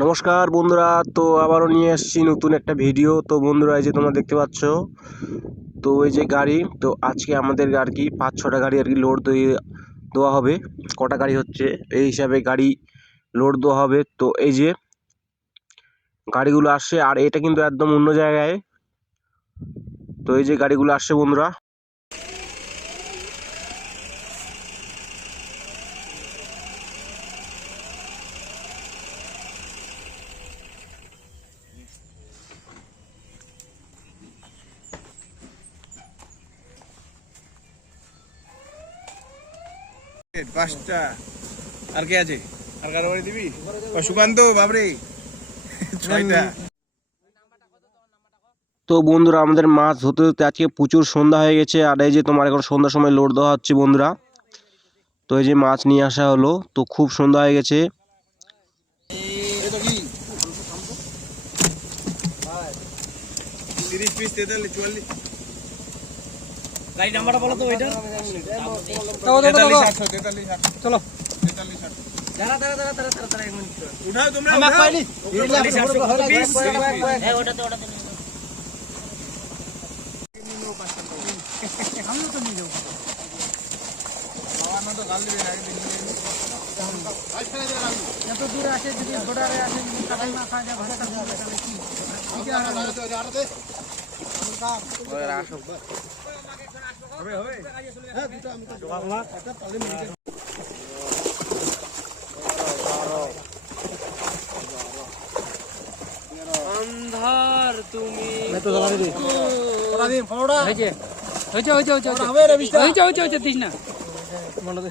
নমস্কার বন্ধুরা, তো আবারও নিয়ে এসেছি নতুন একটা ভিডিও। তো বন্ধুরা, এই যে তোমরা দেখতে পাচ্ছ, তো এই যে গাড়ি, তো আজকে আমাদের আর কি 5-6টা গাড়ি আর কি লোড দেওয়া হবে। কটা গাড়ি হচ্ছে এই হিসাবে গাড়ি লোড দেওয়া হবে। তো এই যে গাড়িগুলো আসছে, আর এটা কিন্তু একদম অন্য জায়গায়। তো এই যে গাড়িগুলো আসছে বন্ধুরা। পাঁচটা আর কে আছে? আর কারো বাড়ি দিবি? সুকান্ত বাবরে 6টা। তো বন্ধুরা, আমাদের মাছ ধরতে ধরতে আজকে প্রচুর সন্ধ্যা হয়ে গেছে। আর এই যে তোমার এখন সন্ধ্যার সময় লোড দেওয়া হচ্ছে বন্ধুরা। তো এই যে মাছ নিয়ে আসা হলো, তো খুব সন্ধ্যা হয়ে গেছে। গাড়ি নাম্বারটা বলো তো ওইটা। চলো উঠাও তোমরা, উঠাও। আমিও তো নিয়ে যাবো। এত দূরে আসে যদি বর্ডারে আসে কাটাই না খায় ভাষাটা বলবে তাহলে কি? अंधार তুমি मैं तो जला दे ওরা দিন ফলোটা হইছে হইছে হইছে হইছে হবে রে বিস্তা হইছে হইছে হইছে দিস না মন্ডা দে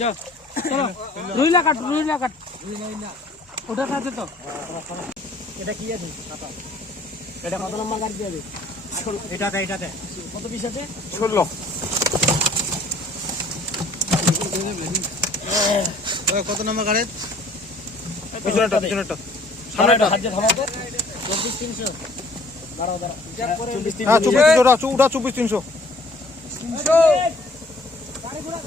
যাও চলো রুইলা কাট রুই নাই না ওটা কাটে তো এটা কি আছে খাতা এটা কত নম্বর গাড়ি দিবে এটাতে কত পিস আছে 16 কত নম্বর গাড়ি? পিছনেরটা সামনেটা হাত দিয়ে থামাতে 24300 দাঁড়াও হিসাব করে 24300 উঠা 24300 গাড়ি ঘোড়া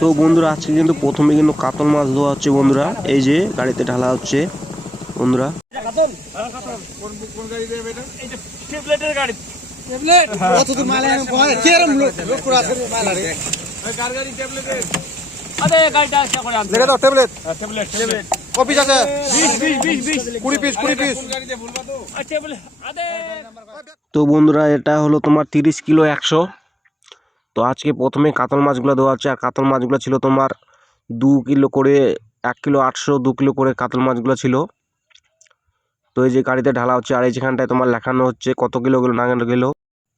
তো বন্ধুরা, আজকে কিন্তু প্রথমে কিন্তু কাতল মাছ ধোয়া হচ্ছে বন্ধুরা। এই যে গাড়িতে ঢালা হচ্ছে বন্ধুরা। কাতল কোন গাড়ি দেবে এটা? এইটা ট্যাবলেটের গাড়ি ট্যাবলেট কত দূর মাল আনে পরে কেরম লোক পুরো আছে মাল আরে ওই কার গাড়ি ট্যাবলেটের? আরে গাড়িটা আছে করে আনতে লেখা দাও ট্যাবলেট ট্যাবলেট কপিস আছে 20 20 পিস কোন গাড়িতে ভুলবা তো? আচ্ছা বলে আরে তো বন্ধুরা, এটা হলো তোমার 30 কিলো 100। তো আজকে প্রথমে কাতল মাছগুলো দেওয়া হচ্ছে। আর কাতল মাছগুলো ছিল তোমার 2 কিলো করে, 1 কিলো 800, 2 কিলো করে কাতল মাছগুলো ছিল। তো এই যে গাড়িতে ঢালা হচ্ছে, আর এই যেখানটায় তোমার লেখানো হচ্ছে কত কিলো গেলো না গেলো,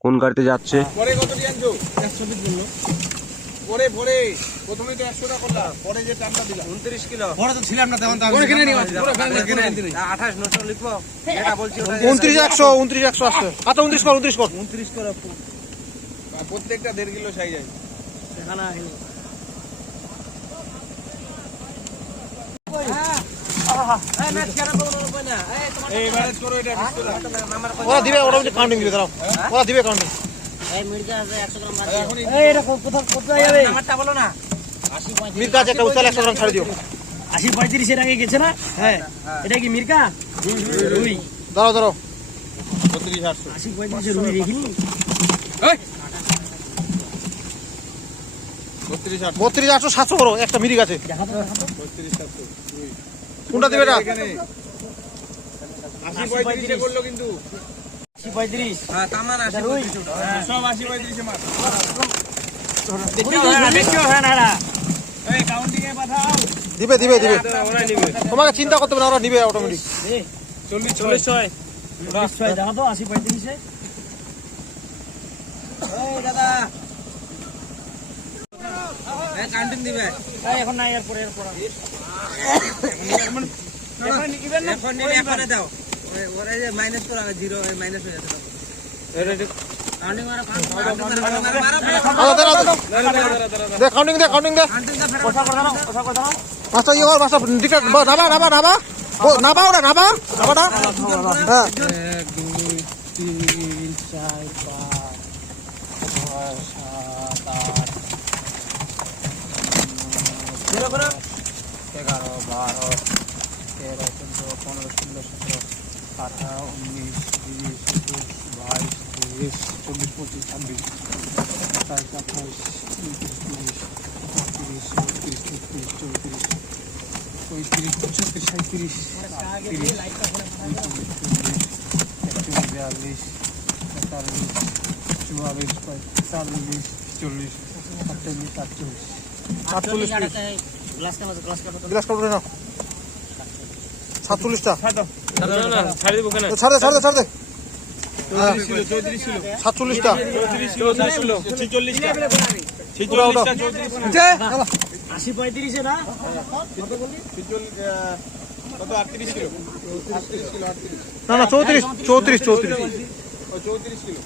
কোন গাড়িতে যাচ্ছে। পরে কত দিয়ে আনছো? 120 বললো পরে প্রথমে তো 100 টাকা করলা, পরে যে টাকা দিলা 29 কিলো পরে তো ছিলাম না তখন। পরে কিনে নিও পুরো ফ্যামিলি কিনে আনতে 28 900 লিখবো এটা বলছি 29100 আসছে। আচ্ছা 29 কর 29 করে প্রত্যেকটা 1.5 কিলো সাইজ আছে। খানা হলো এই ম্যানেজ করো এটা বিস্কুট ওরা দিবে অটোমেটিক কাউন্টিং দিবে দাঁড়াও ওরা দিবে কাউন্টিং এই মির্জা আছে 100 গ্রাম বাদ দিও এই এটা কোথায় যাবে নাম্বারটা বলো না 80 মির্কা আছে একটা উতাল 100 গ্রাম ছাড় দিও 80 35 এর আগে গেছে না হ্যাঁ এটা কি মির্কা রুই দাঁড়াও 32800 80 35 এর রুই দেখিনি এই 32800 700 করো একটা মিরিক আছে দেখা তো 32700 কোনটা দিবে এটা? 80 35 করলো কিন্তু 80 35 হ্যাঁ তামান 80 রুই সব 80 35 এ মার দেখো হ্যাঁ না এই কাউন্টিং এ পাঠাও। দিবে ওরা নিবে, তোমাকে চিন্তা করতে হবে না ওরা নিবে অটোমেটিক 40 6 দেখা তো 80 35 এ এই দাদা এই কাউন্টিং দিবে এই এখন না এরপর এখন নিলে এখানে দাও ওরা যে মাইনাস করে 0 মাইনাস হয়ে যাবে এটা কাউন্টিং মারো কাউন্টিং দে কথা মাছটা ইয়ে কর, মাছটা দিকে নাবা নাবা নাবা ও নাবা ওটা নাবা নাবাটা হ্যাঁ 1 2 3 4 5 6 7 8 11 12 13 14 15 16 17 18 19 20 21 22 23 24 গ্লাস কাপড় নাও 47টা ছাড়ে দেবো কেন? ছাড় দে ছাড় দে ছাড় দে 34 ছিল 47টা 34 ছিল 46 টা উঠাও, উঠাও। 80 35 না কত 38 ছিল না না 34 34 34 34 ছিল